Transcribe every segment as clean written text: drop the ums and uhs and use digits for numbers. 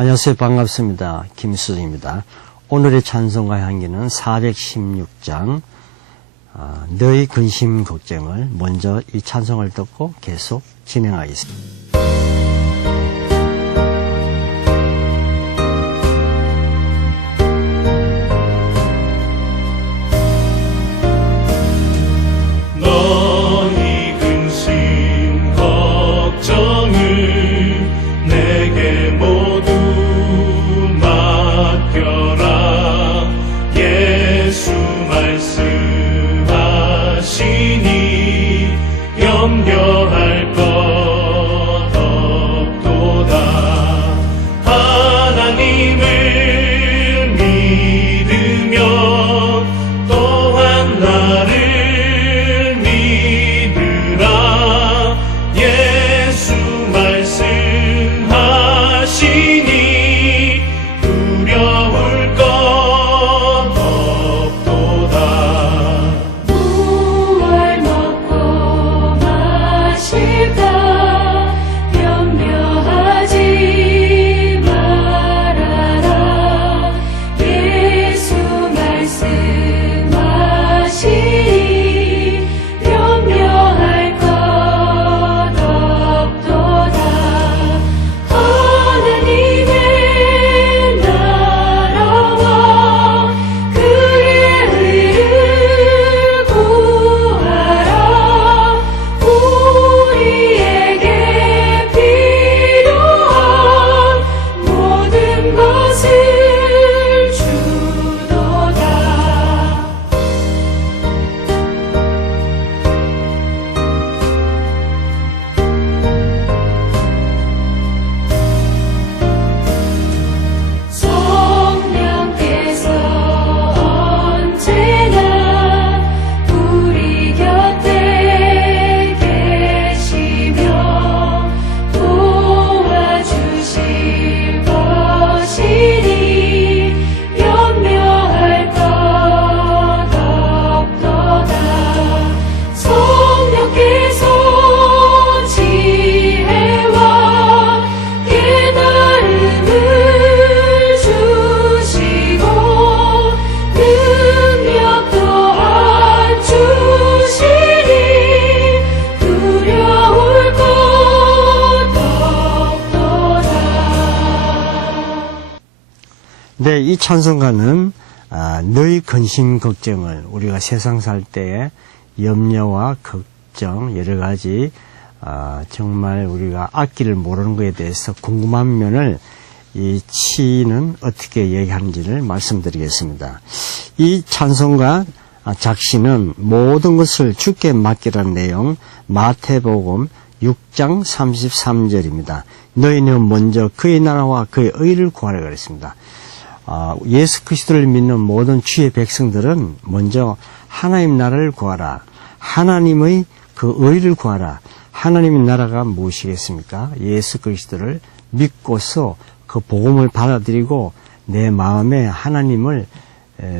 안녕하세요. 반갑습니다. 김수정입니다. 오늘의 찬송가 향기는 416장 너의 근심 걱정을 먼저 이 찬송을 듣고 계속 진행하겠습니다. 염려할 것 없도다. 하나님을 믿으며 또한 나를 믿으라. 예수 말씀하시니 두려울 것 없도다. 무얼 먹고 염려하지 말아라. 예수 말씀하시니 염려할 것 없도다. 하나님의 나라와 그의 의를 구하라. 우리에게 필요한 모든 것을 주도다. 성령께서 언제나 우리 곁에 계시며 도와주실 것이니 염려할 것 없도다. 성령께서 지혜와 깨달음을 주시고 능력 또한 주시니 두려울 것 없도다. 네, 이 찬송가는 너의 근심 걱정을 우리가 세상 살 때의 염려와 걱정 여러 가지 정말 우리가 앞길을 모르는 것에 대해서 궁금한 면을 이 시인은 어떻게 얘기하는지를 말씀드리겠습니다. 이 찬송가 작시는 모든 것을 주께 맡기라는 내용 마태복음 6장 33절입니다. 너희는 먼저 그의 나라와 그의 의를 구하라 그랬습니다. 예수 그리스도를 믿는 모든 주의 백성들은 먼저 하나님 나라를 구하라. 하나님의 그 의를 구하라. 하나님의 나라가 무엇이겠습니까? 예수 그리스도를 믿고서 그 복음을 받아들이고 내 마음에 하나님을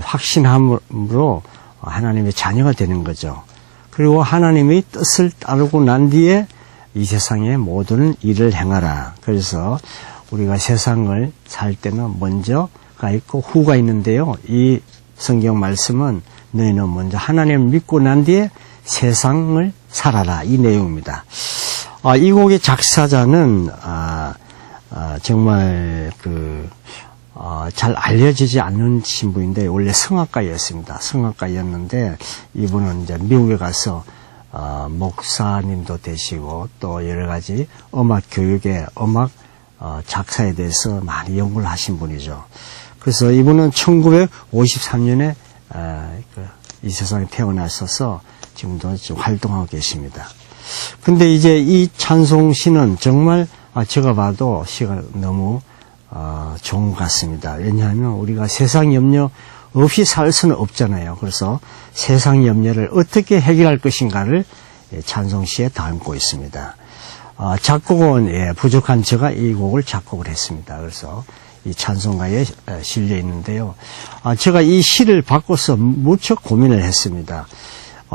확신함으로 하나님의 자녀가 되는 거죠. 그리고 하나님의 뜻을 따르고 난 뒤에 이 세상의 모든 일을 행하라. 그래서 우리가 세상을 살 때는 먼저가 있고 후가 있는데요. 이 성경 말씀은 너희는 먼저 하나님을 믿고 난 뒤에 세상을 살아라. 이 내용입니다. 이 곡의 작사자는 정말 잘 알려지지 않는 신부인데 원래 성악가였습니다. 성악가였는데 이분은 이제 미국에 가서 목사님도 되시고 또 여러 가지 음악 교육에 음악 작사에 대해서 많이 연구를 하신 분이죠. 그래서 이분은 1953년에 이 세상에 태어나셔서 지금도 활동하고 계십니다. 근데 이제 이 찬송시는 정말 제가 봐도 시가 너무 좋은 것 같습니다. 왜냐하면 우리가 세상 염려 없이 살 수는 없잖아요. 그래서 세상 염려를 어떻게 해결할 것인가를 찬송시에 담고 있습니다. 작곡은 부족한 제가 이 곡을 작곡을 했습니다. 그래서 이 찬송가에 실려 있는데요. 제가 이 시를 바꿔서 무척 고민을 했습니다.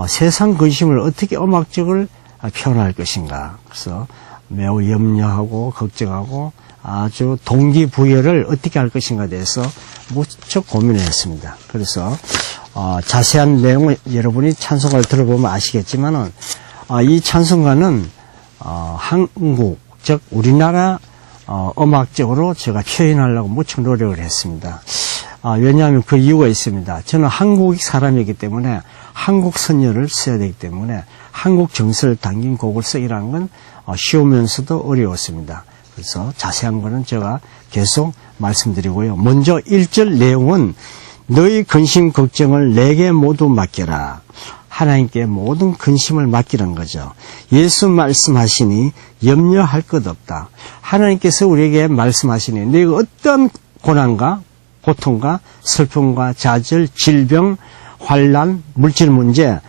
세상 근심을 어떻게 음악적으로 표현할 것인가. 그래서 매우 염려하고 걱정하고 아주 동기부여를 어떻게 할 것인가에 대해서 무척 고민을 했습니다. 그래서 자세한 내용을 여러분이 찬송가를 들어보면 아시겠지만은 이 찬송가는 한국, 즉 우리나라 음악적으로 제가 표현하려고 무척 노력을 했습니다. 왜냐하면 그 이유가 있습니다. 저는 한국 사람이기 때문에 한국 선율을 써야 되기 때문에 한국 정서를 담긴 곡을 쓰기라는 건 쉬우면서도 어려웠습니다. 그래서 자세한 거는 제가 계속 말씀드리고요. 먼저 1절 내용은 너희 근심 걱정을 내게 모두 맡겨라. 하나님께 모든 근심을 맡기는 거죠. 예수 말씀하시니 염려할 것 없다. 하나님께서 우리에게 말씀하시니 너희가 어떤 고난과 고통과 슬픔과 좌절, 질병, 환난, 물질 문제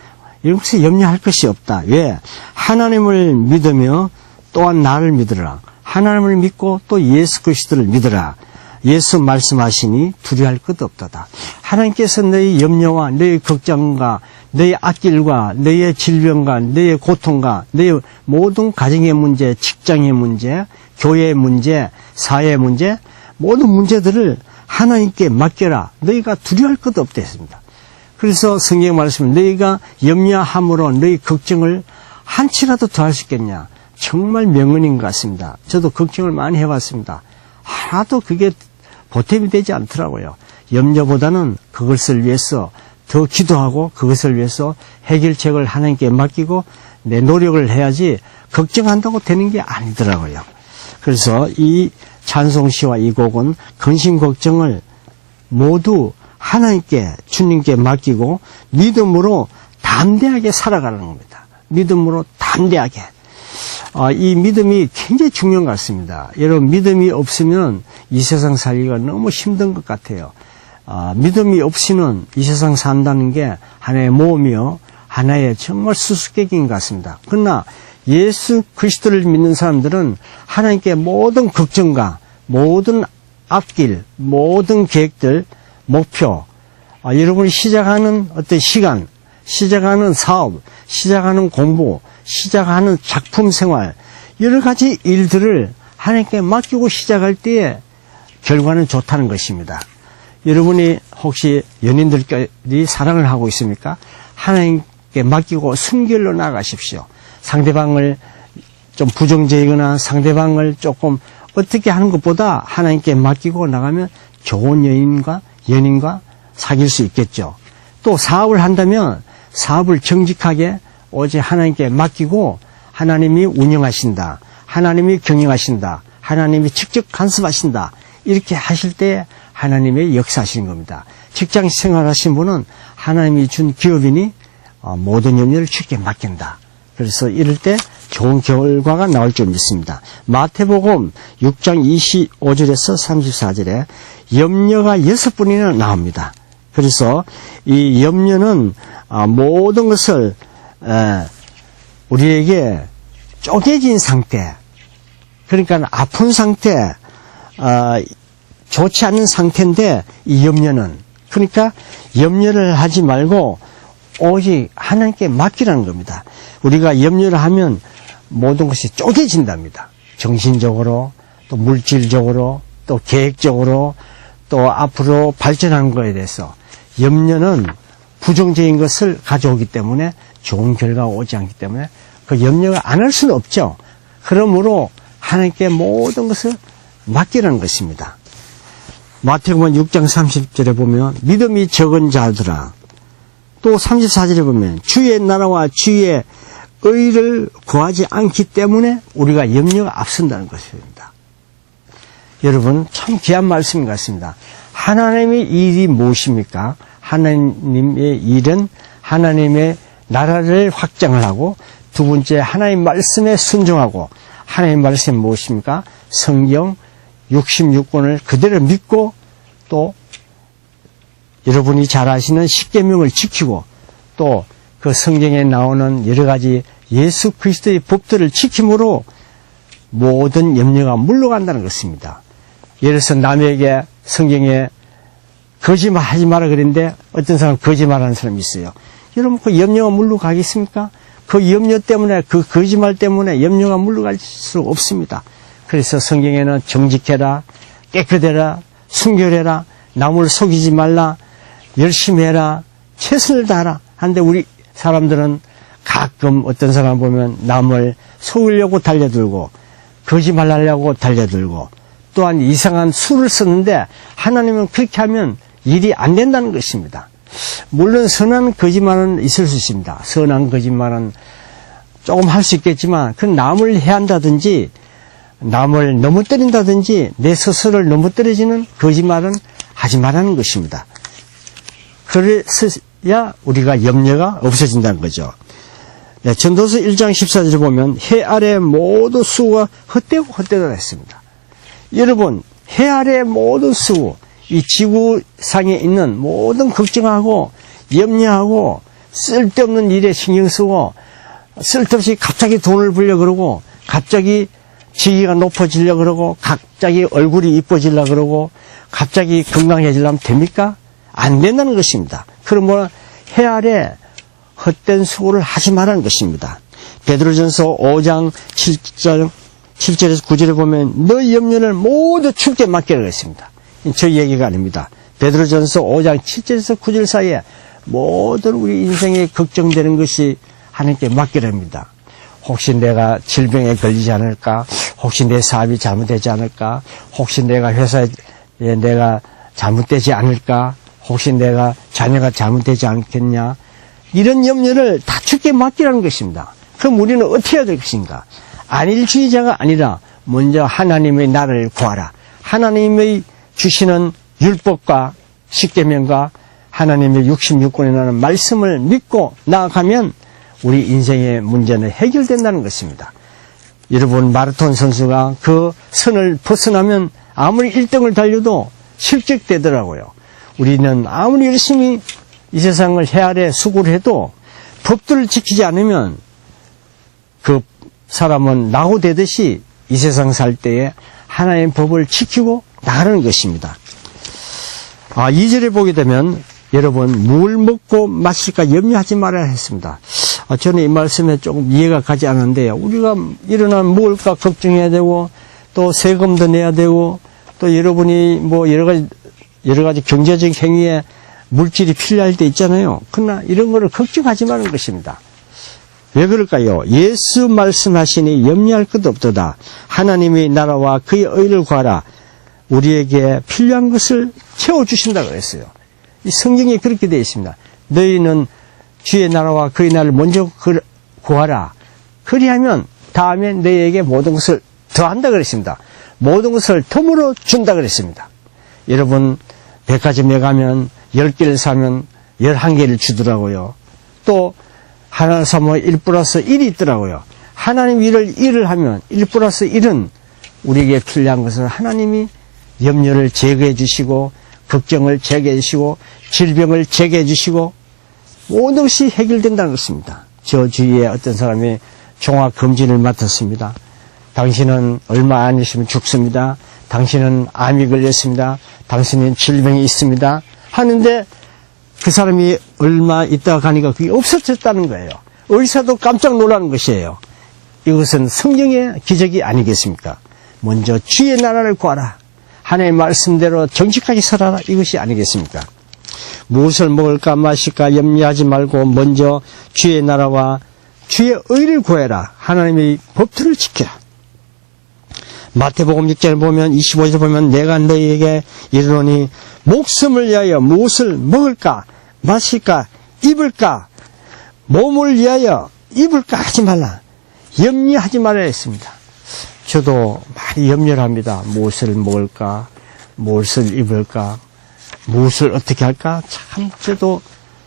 이런 것에 염려할 것이 없다. 왜? 하나님을 믿으며 또한 나를 믿으라. 하나님을 믿고 또 예수 그리스도를 믿으라. 예수 말씀하시니 두려워할 것 없다다. 하나님께서 너희 염려와 너희 걱정과 너희 앞길과 너희의 질병과 너희의 고통과 너희 모든 가정의 문제, 직장의 문제, 교회의 문제, 사회의 문제 모든 문제들을 하나님께 맡겨라. 너희가 두려워할 것 없다 했습니다. 그래서 성경 말씀은 너희가 염려함으로 너희 걱정을 한치라도 더 할 수 있겠냐. 정말 명언인 것 같습니다. 저도 걱정을 많이 해봤습니다. 하나도 그게 보탬이 되지 않더라고요. 염려보다는 그것을 위해서 더 기도하고 그것을 위해서 해결책을 하나님께 맡기고 내 노력을 해야지 걱정한다고 되는 게 아니더라고요. 그래서 이 찬송시와 이 곡은 근심 걱정을 모두 하나님께 주님께 맡기고 믿음으로 담대하게 살아가는 겁니다. 믿음으로 담대하게. 이 믿음이 굉장히 중요한 것 같습니다. 여러분 믿음이 없으면 이 세상 살기가 너무 힘든 것 같아요. 믿음이 없이는 이 세상 산다는 게 하나의 모험이요. 하나의 정말 수수께끼인 것 같습니다. 그러나 예수 그리스도를 믿는 사람들은 하나님께 모든 걱정과 모든 앞길, 모든 계획들, 목표, 여러분이 시작하는 어떤 시간, 시작하는 사업, 시작하는 공부, 시작하는 작품 생활, 여러 가지 일들을 하나님께 맡기고 시작할 때에 결과는 좋다는 것입니다. 여러분이 혹시 연인들끼리 사랑을 하고 있습니까? 하나님께 맡기고 순결로 나가십시오. 상대방을 좀 부정적이거나 상대방을 조금 어떻게 하는 것보다 하나님께 맡기고 나가면 좋은 연인과 사귈 수 있겠죠. 또 사업을 한다면 사업을 정직하게 오직 하나님께 맡기고 하나님이 운영하신다. 하나님이 경영하신다. 하나님이 직접 간섭하신다. 이렇게 하실 때 하나님의 역사하시는 겁니다. 직장 생활하신 분은 하나님이 준 기업이니 모든 염려를 주께 맡긴다. 그래서 이럴 때 좋은 결과가 나올 줄 믿습니다. 마태복음 6장 25절에서 34절에 염려가 6번이나 나옵니다. 그래서 이 염려는 모든 것을 우리에게 쪼개진 상태, 그러니까 아픈 상태, 좋지 않은 상태인데 이 염려는, 그러니까 염려를 하지 말고 오직 하나님께 맡기라는 겁니다. 우리가 염려를 하면 모든 것이 쪼개진답니다. 정신적으로, 또 물질적으로, 또 계획적으로, 또 앞으로 발전하는 것에 대해서. 염려는 부정적인 것을 가져오기 때문에 좋은 결과가 오지 않기 때문에 그 염려가 안 할 수는 없죠. 그러므로 하나님께 모든 것을 맡기라는 것입니다. 마태복음 6장 30절에 보면 믿음이 적은 자들아, 또 34절에 보면 주의 나라와 주의 의를 구하지 않기 때문에 우리가 염려가 앞선다는 것입니다. 여러분 참 귀한 말씀 같습니다. 하나님의 일이 무엇입니까? 하나님의 일은 하나님의 나라를 확장을 하고, 두 번째 하나님 말씀에 순종하고, 하나님 말씀이 무엇입니까? 성경 66권을 그대로 믿고, 또 여러분이 잘 아시는 십계명을 지키고, 또 그 성경에 나오는 여러 가지 예수 그리스도의 법들을 지킴으로 모든 염려가 물러간다는 것입니다. 예를 들어서 남에게 성경에 거짓말 하지 마라 그랬는데 어떤 사람은 거짓말하는 사람이 있어요. 여러분 그 염려가 물러가겠습니까? 그 염려 때문에, 그 거짓말 때문에 염려가 물러갈 수 없습니다. 그래서 성경에는 정직해라, 깨끗해라, 순결해라, 남을 속이지 말라, 열심히 해라, 최선을 다하라. 한데 우리 사람들은 가끔 어떤 사람 보면 남을 속이려고 달려들고 거짓말 하려고 달려들고 또한 이상한 수를 쓰는데 하나님은 그렇게 하면 일이 안 된다는 것입니다. 물론 선한 거짓말은 있을 수 있습니다. 선한 거짓말은 조금 할 수 있겠지만 그 남을 해한다든지 남을 넘어뜨린다든지 내 스스로를 넘어뜨려지는 거짓말은 하지 말라는 것입니다. 그래야 우리가 염려가 없어진다는 거죠. 네, 전도서 1장 14절을 보면 해 아래 모든 수가 헛되고 헛되다 했습니다. 여러분, 해 아래 모든 수, 이 지구상에 있는 모든 걱정하고 염려하고 쓸데없는 일에 신경 쓰고 쓸데없이 갑자기 돈을 벌려 그러고 갑자기 지위가 높아지려 그러고 갑자기 얼굴이 이뻐지려 그러고 갑자기 건강해지려면 됩니까? 안 된다는 것입니다. 그러면 해 아래 헛된 수고를 하지 말라는 것입니다. 베드로전서 5장 7절에서 9절에 보면 너희 염려를 모두 주께 맡기라고 했습니다. 저 얘기가 아닙니다. 베드로전서 5장 7절에서 9절 사이에 모든 우리 인생에 걱정되는 것이 하나님께 맡기랍니다. 혹시 내가 질병에 걸리지 않을까? 혹시 내 사업이 잘못되지 않을까? 혹시 내가 회사에 내가 잘못되지 않을까? 혹시 내가 자녀가 잘못되지 않겠냐? 이런 염려를 다 주께 맡기라는 것입니다. 그럼 우리는 어떻게 해야 될 것인가? 안일주의자가 아니라 먼저 하나님의 나라를 구하라. 하나님의 주시는 율법과 십계명과 하나님의 66권에 나는 말씀을 믿고 나아가면 우리 인생의 문제는 해결된다는 것입니다. 여러분, 마라톤 선수가 그 선을 벗어나면 아무리 1등을 달려도 실격되더라고요. 우리는 아무리 열심히 이 세상을 해 아래 수고를 해도 법들을 지키지 않으면 그 사람은 낙오되듯이 이 세상 살 때에 하나님의 법을 지키고 나가는 것입니다. 2절에 보게 되면 여러분, 뭘 먹고 마실까 염려하지 말아야 했습니다. 저는 이 말씀에 조금 이해가 가지 않는데요. 우리가 일어나면 먹을까 걱정해야 되고 또 세금도 내야 되고 또 여러분이 뭐 여러 가지 경제적 행위에 물질이 필요할 때 있잖아요. 그러나 이런 거를 걱정하지 말는 것입니다. 왜 그럴까요? 예수 말씀하시니 염려할 것도 없도다. 하나님의 나라와 그의 의를 구하라. 우리에게 필요한 것을 채워주신다고 했어요. 이 성경에 그렇게 되어 있습니다. 너희는 주의 나라와 그의 나라를 먼저 구하라. 그리하면 다음에 너희에게 모든 것을 더한다 그랬습니다. 모든 것을 덤으로 준다 그랬습니다. 여러분, 백화점에 가면 10개를 사면 11개를 주더라고요. 또 하나를 사면 1 플러스 1이 있더라고요. 하나님 일을 하면 1 플러스 1은 우리에게 필요한 것은 하나님이 염려를 제거해 주시고 걱정을 제거해 주시고 질병을 제거해 주시고 모든 것이 해결된다는 것입니다. 저 주위에 어떤 사람이 종합검진을 맡았습니다. 당신은 얼마 안 있으면 죽습니다. 당신은 암이 걸렸습니다. 당신은 질병이 있습니다. 하는데 그 사람이 얼마 있다가 가니까 그게 없어졌다는 거예요. 의사도 깜짝 놀라는 것이에요. 이것은 성경의 기적이 아니겠습니까? 먼저 주의 나라를 구하라. 하나님의 말씀대로 정직하게 살아라. 이것이 아니겠습니까? 무엇을 먹을까 마실까 염려하지 말고 먼저 주의 나라와 주의 의를 구해라. 하나님의 법들을 지켜라. 마태복음 6장을 보면 25절 보면 내가 너희에게 이르노니 목숨을 위하여 무엇을 먹을까 마실까 입을까 몸을 위하여 입을까 하지 말라. 염려하지 말아야 했습니다. 저도 많이 염려를 합니다. 무엇을 먹을까 무엇을 입을까 무엇을 어떻게 할까. 참 저도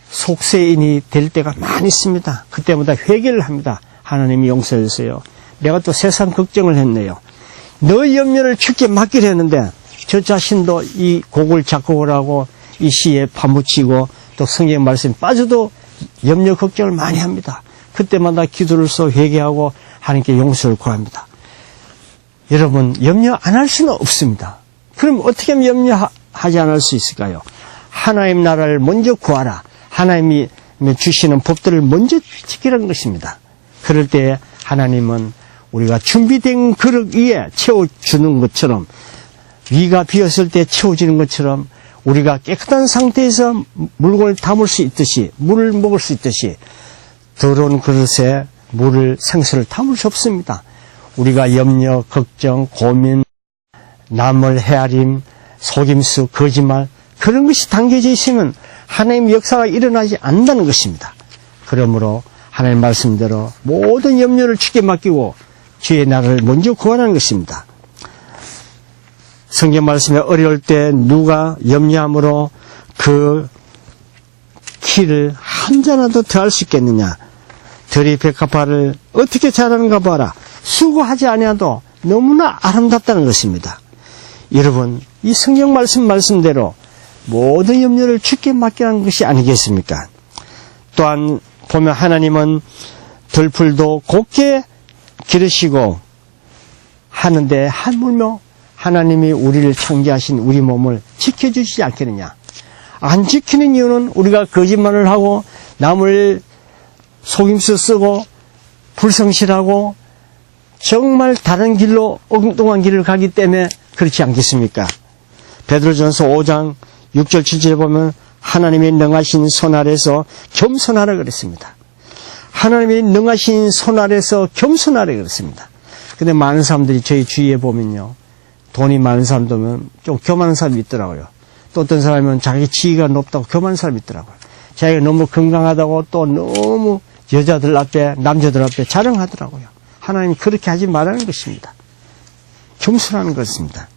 속세인이 될 때가 많이 있습니다. 그때마다 회개를 합니다. 하나님이 용서해 주세요. 내가 또 세상 걱정을 했네요. 너의 염려를 주께 맡기려 했는데 저 자신도 이 곡을 작곡을 하고 이 시에 파묻히고 또 성경 말씀에 빠져도 염려 걱정을 많이 합니다. 그때마다 기도를 써 회개하고 하나님께 용서를 구합니다. 여러분, 염려 안 할 수는 없습니다. 그럼 어떻게 하면 염려하지 않을 수 있을까요? 하나님 나라를 먼저 구하라. 하나님이 주시는 법들을 먼저 지키라는 것입니다. 그럴 때 하나님은 우리가 준비된 그릇 위에 채워주는 것처럼, 위가 비었을 때 채워지는 것처럼 우리가 깨끗한 상태에서 물건을 담을 수 있듯이, 물을 먹을 수 있듯이 더러운 그릇에 물을, 생수를 담을 수 없습니다. 우리가 염려, 걱정, 고민, 남을 헤아림, 속임수, 거짓말, 그런 것이 담겨져 있으면 하나님의 역사가 일어나지 않는다는 것입니다. 그러므로 하나님 말씀대로 모든 염려를 주께 맡기고 주의 나라를 먼저 구하라는 것입니다. 성경 말씀에 어려울 때 누가 염려함으로 그 키를 한 자라도 더 할 수 있겠느냐. 들이 백합화를 어떻게 잘하는가 봐라. 수고하지 아니하도 너무나 아름답다는 것입니다. 여러분, 이 성경 말씀대로 모든 염려를 주께 맡기라는 것이 아니겠습니까? 또한 보면 하나님은 들풀도 곱게 기르시고 하는데 하물며 하나님이 우리를 창조하신 우리 몸을 지켜주시지 않겠느냐. 안 지키는 이유는 우리가 거짓말을 하고 남을 속임수 쓰고 불성실하고 정말 다른 길로 엉뚱한 길을 가기 때문에 그렇지 않겠습니까? 베드로전서 5장 6절 7절에 보면 하나님의 능하신 손 아래서 겸손하라 그랬습니다. 하나님의 능하신 손 아래서 겸손하라 그랬습니다. 근데 많은 사람들이 저희 주위에 보면요, 돈이 많은 사람들은 좀 교만한 사람이 있더라고요. 또 어떤 사람은 자기 지위가 높다고 교만한 사람이 있더라고요. 자기가 너무 건강하다고 또 너무 여자들 앞에, 남자들 앞에 자랑하더라고요. 하나님이 그렇게 하지 말라는 것입니다. 겸손하는 것입니다.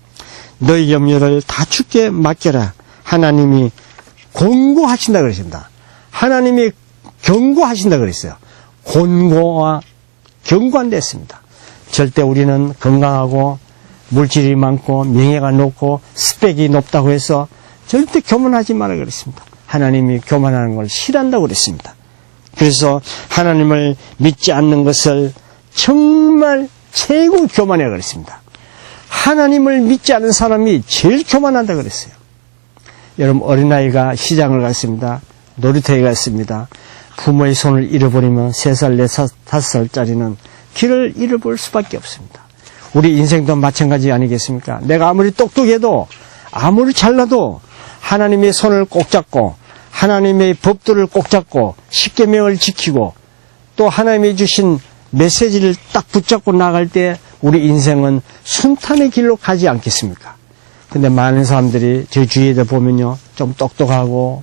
너희 염려를 다 주께 맡겨라. 하나님이 권고하신다 그랬습니다. 하나님이 경고하신다 그랬어요. 권고와 경고한다 했습니다. 절대 우리는 건강하고 물질이 많고 명예가 높고 스펙이 높다고 해서 절대 교만하지 말라 그랬습니다. 하나님이 교만하는 걸 싫어한다고 그랬습니다. 그래서 하나님을 믿지 않는 것을 정말 최고 교만해 그랬습니다. 하나님을 믿지 않는 사람이 제일 교만한다 그랬어요. 여러분, 어린아이가 시장을 갔습니다. 놀이터에 갔습니다. 부모의 손을 잃어버리면 3살, 4살, 5살짜리는 길을 잃어버릴 수밖에 없습니다. 우리 인생도 마찬가지 아니겠습니까? 내가 아무리 똑똑해도 아무리 잘나도 하나님의 손을 꼭 잡고 하나님의 법도를 꼭 잡고 십계명을 지키고 또 하나님이 주신 메시지를 딱 붙잡고 나갈 때 우리 인생은 순탄의 길로 가지 않겠습니까? 근데 많은 사람들이 저 주위에도 보면요, 좀 똑똑하고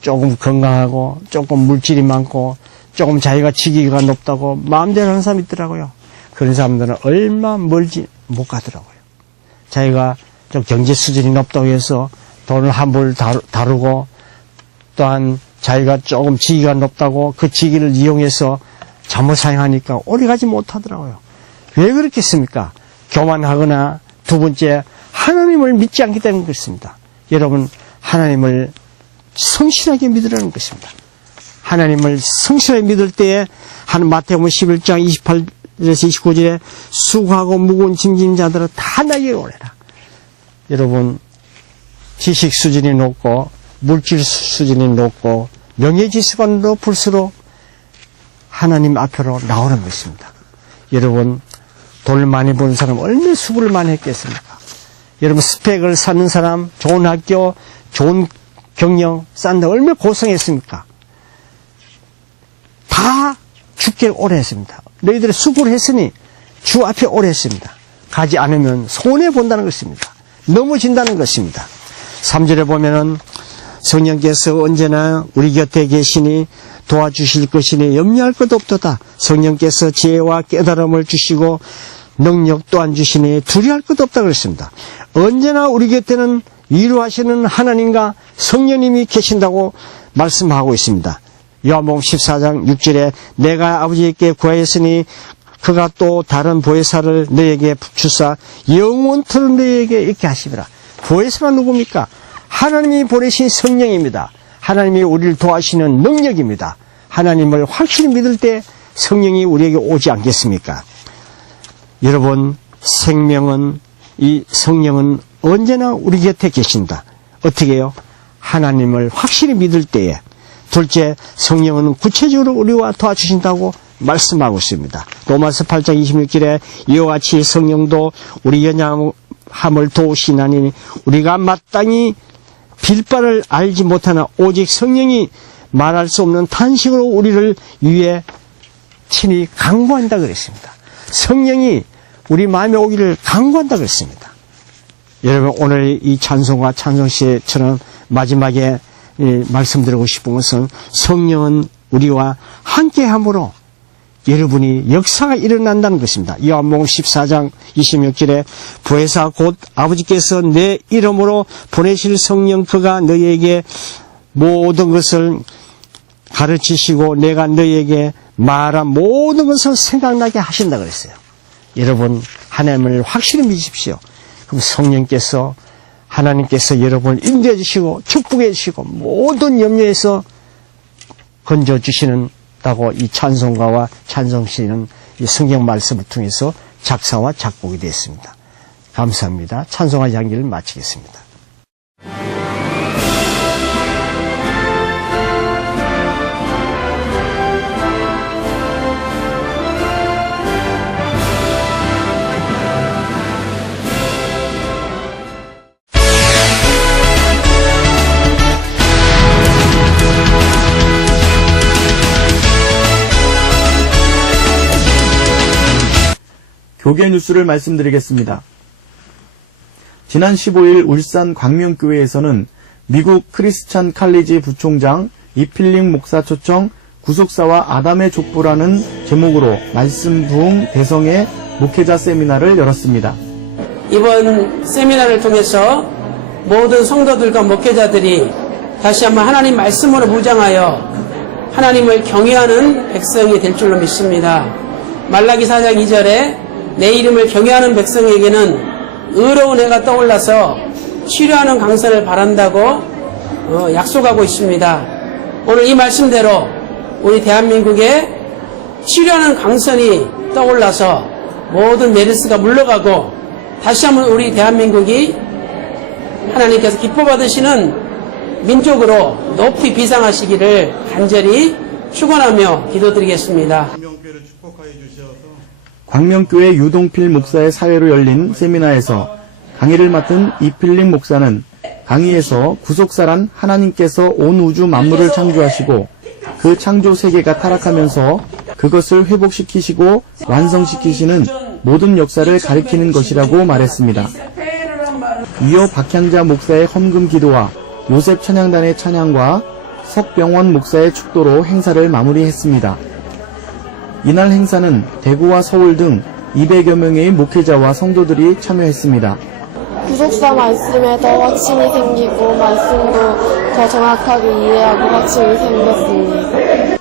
조금 건강하고 조금 물질이 많고 조금 자기가 직위가 높다고 마음대로 하는 사람이 있더라고요. 그런 사람들은 얼마 멀지 못 가더라고요. 자기가 좀 경제 수준이 높다고 해서 돈을 함부로 다루고 또한 자기가 조금 직위가 높다고 그 직위를 이용해서 잘못 사용하니까 오래가지 못하더라고요. 왜 그렇겠습니까? 교만하거나 두 번째 하나님을 믿지 않기 때문에 그렇습니다. 여러분, 하나님을 성실하게 믿으라는 것입니다. 하나님을 성실하게 믿을 때에 마태복음 11장 28절에서 29절에 수고하고 무거운 짐진 자들은 다 나에게 오래라. 여러분, 지식 수준이 높고 물질 수준이 높고 명예지수가 높을수록 하나님 앞으로 나오는 것입니다. 여러분, 돈을 많이 버는 사람 얼마나 수고를 많이 했겠습니까? 여러분, 스펙을 쌓는 사람, 좋은 학교, 좋은 경영 쌓는데 얼마나 고생했습니까? 다 주께 오래 했습니다. 너희들이 수고를 했으니 주 앞에 오래 했습니다. 가지 않으면 손해본다는 것입니다. 넘어진다는 것입니다. 3절에 보면은 성령께서 언제나 우리 곁에 계시니 도와주실 것이니 염려할 것도 없도다. 성령께서 지혜와 깨달음을 주시고 능력 또한 주시니 두려워할 것도 없다고 그랬습니다. 언제나 우리 곁에는 위로하시는 하나님과 성령님이 계신다고 말씀하고 있습니다. 요한복음 14장 6절에 내가 아버지께 구하였으니 그가 또 다른 보혜사를 너에게 주사 영원토록 너에게 있게 하시리라. 보혜사가 누굽니까? 하나님이 보내신 성령입니다. 하나님이 우리를 도와주시는 능력입니다. 하나님을 확실히 믿을 때 성령이 우리에게 오지 않겠습니까? 여러분, 이 성령은 언제나 우리 곁에 계신다. 어떻게 해요? 하나님을 확실히 믿을 때에. 둘째, 성령은 구체적으로 우리와 도와주신다고 말씀하고 있습니다. 로마서 8장 26절에 이와 같이 성령도 우리 연약함을 도우시나니 우리가 마땅히 빌 바를 알지 못하나 오직 성령이 말할 수 없는 탄식으로 우리를 위해 친히 간구한다 그랬습니다. 성령이 우리 마음에 오기를 간구한다 그랬습니다. 여러분, 오늘 이 찬송과 찬송시처럼 마지막에 말씀드리고 싶은 것은 성령은 우리와 함께함으로 여러분이 역사가 일어난다는 것입니다. 요한복음 14장 26절에 부회사 곧 아버지께서 내 이름으로 보내실 성령 그가 너희에게 모든 것을 가르치시고 내가 너희에게 말한 모든 것을 생각나게 하신다 그랬어요. 여러분, 하나님을 확실히 믿으십시오. 그럼 성령께서 하나님께서 여러분을 인도해 주시고 축복해 주시고 모든 염려에서 건져주시는다고 이 찬송가와 찬송시는 이 성경 말씀을 통해서 작사와 작곡이 되었습니다. 감사합니다. 찬송가 향기를 마치겠습니다. 교계 뉴스를 말씀드리겠습니다. 지난 15일 울산 광명교회에서는 미국 크리스찬 칼리지 부총장 이필릭 목사 초청 구속사와 아담의 족보라는 제목으로 말씀 부흥 대성의 목회자 세미나를 열었습니다. 이번 세미나를 통해서 모든 성도들과 목회자들이 다시 한번 하나님 말씀으로 무장하여 하나님을 경외하는 백성이 될 줄로 믿습니다. 말라기 4장 2절에 내 이름을 경외하는 백성에게는 의로운 해가 떠올라서 치료하는 강선을 바란다고 약속하고 있습니다. 오늘 이 말씀대로 우리 대한민국에 치료하는 강선이 떠올라서 모든 메르스가 물러가고 다시 한번 우리 대한민국이 하나님께서 기뻐 받으시는 민족으로 높이 비상하시기를 간절히 축원하며 기도드리겠습니다. 광명교회 유동필 목사의 사회로 열린 세미나에서 강의를 맡은 이필릭 목사는 강의에서 구속사란 하나님께서 온 우주 만물을 창조하시고 그 창조 세계가 타락하면서 그것을 회복시키시고 완성시키시는 모든 역사를 가리키는 것이라고 말했습니다. 이어 박향자 목사의 헌금 기도와 요셉 찬양단의 찬양과 석병원 목사의 축도로 행사를 마무리했습니다. 이날 행사는 대구와 서울 등 200여 명의 목회자와 성도들이 참여했습니다. 구속사 말씀에 더 확신이 생기고 말씀도 더 정확하게 이해하고 확신이 생겼습니다.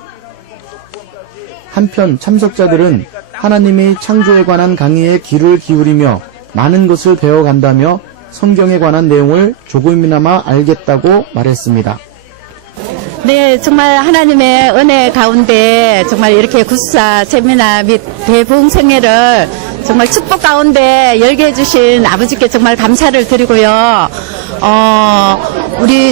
한편 참석자들은 하나님의 창조에 관한 강의에 귀를 기울이며 많은 것을 배워간다며 성경에 관한 내용을 조금이나마 알겠다고 말했습니다. 네, 정말 하나님의 은혜 가운데 정말 이렇게 구속사 세미나 및 대부흥성회를 정말 축복 가운데 열게 해주신 아버지께 정말 감사를 드리고요.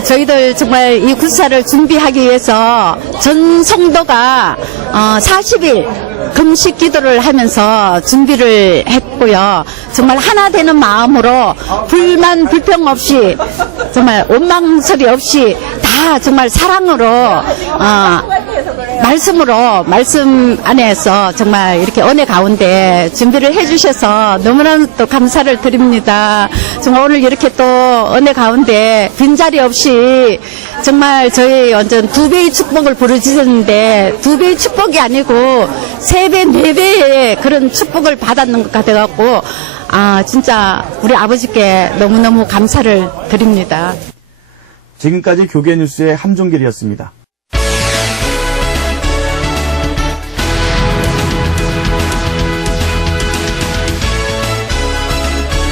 저희들 정말 이 구속사를 준비하기 위해서 전 성도가 40일 금식 기도를 하면서 준비를 했고요. 정말 하나 되는 마음으로 불만 불평 없이 정말 원망설이 없이 다 정말 사랑으로 말씀 안에서 정말 이렇게 은혜 가운데 준비를 해주셔서 너무나 또 감사를 드립니다. 정말 오늘 이렇게 또 은혜 가운데 빈자리 없이 정말 저희 완전 2배의 축복을 부르짖었는데 2배의 축복이 아니고 3배, 4배의 그런 축복을 받았는 것 같아갖고 진짜 우리 아버지께 너무너무 감사를 드립니다. 지금까지 교계 뉴스의 함종길이었습니다.